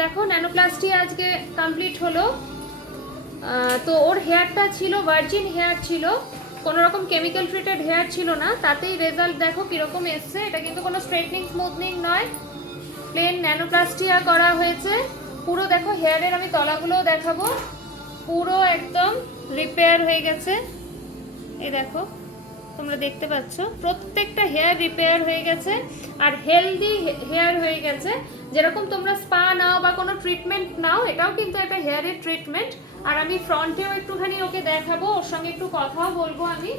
দেখো ন্যানোপ্লাস্টি আজকে কমপ্লিট হলো। তো ওর হেয়ারটা ছিল ভার্জিন হেয়ার ছিল, কোনো রকম কেমিক্যাল ট্রিটেড হেয়ার ছিল না, তাতেই রেজাল্ট দেখো কিরকম এসছে। এটা কিন্তু কোনো স্ট্রেটনিং স্মুথনিং নয়, প্লেন ন্যানোপ্লাস্টিয়া করা হয়েছে। পুরো দেখো হেয়ারের আমি তলাগুলোও দেখাবো, পুরো একদম রিপেয়ার হয়ে গেছে। এই দেখো তোমরা দেখতে পাচ্ছ প্রত্যেকটা হেয়ার রিপেয়ার হয়ে গেছে আর হেলদি হেয়ার হয়ে গেছে। যেরকম তোমরা স্পা নাও বা কোনো ট্রিটমেন্ট নাও, এটাও কিন্তু একটা হেয়ারের ট্রিটমেন্ট। আর আমি ফ্রন্টেও একটুখানি ওকে দেখাবো, ওর সঙ্গে একটু কথাও বলবো। আমি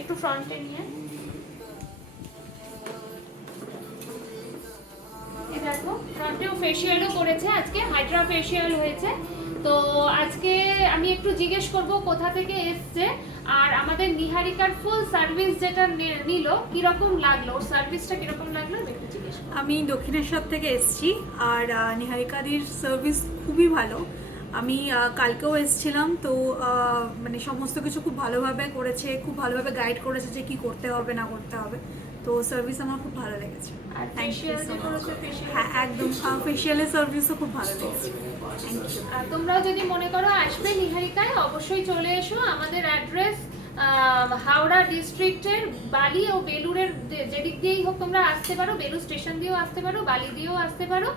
একটু ফ্রন্টে নিয়ে এই দেখো, ফ্রন্টেও ফেসিয়ালও করেছে, আজকে হাইড্রা ফেসিয়াল হয়েছে। তো আজকে আমি একটু জিজ্ঞেস করব কোথা থেকে এসছে আর আমাদের নিহারিকার ফুল সার্ভিস যেটা নিল কিরকম লাগলো, ওর সার্ভিসটা কিরকম লাগলো একটু জিজ্ঞেস করব। আমি দক্ষিণেশ্বর থেকে এসেছি আর নিহারিকাদির সার্ভিস খুবই ভালো। আমি কালকেও এসেছিলাম, তো মানে সমস্ত কিছু খুব ভালোভাবে করেছে, খুব ভালোভাবে গাইড করেছে যে কি করতে হবে না করতে হবে। তো সার্ভিস আমার খুব ভালো লেগেছে। আর থ্যাংক ইউ ফেসিয়াল সো যে মাচ। করেছে ফেসিয়াল, হ্যাঁ একদম, ফেশিয়ালের সার্ভিসও খুব ভালো লেগেছে। Thank you. আর তোমরাও যদি মনে করো আসবে নিহারিকায়, অবশ্যই চলে এসো। আমাদের অ্যাড্রেস হাওড়া ডিস্ট্রিক্টের বালি ও বেলুরের যেদিক দিয়েই হোক তোমরা আসতে পারো, বেলুর স্টেশন দিয়েও আসতে পারো, বালি দিয়েও আসতে পারো।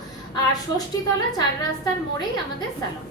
আর ষষ্ঠীতলা 4 রাস্তার মোড়েই আমাদের স্যালন।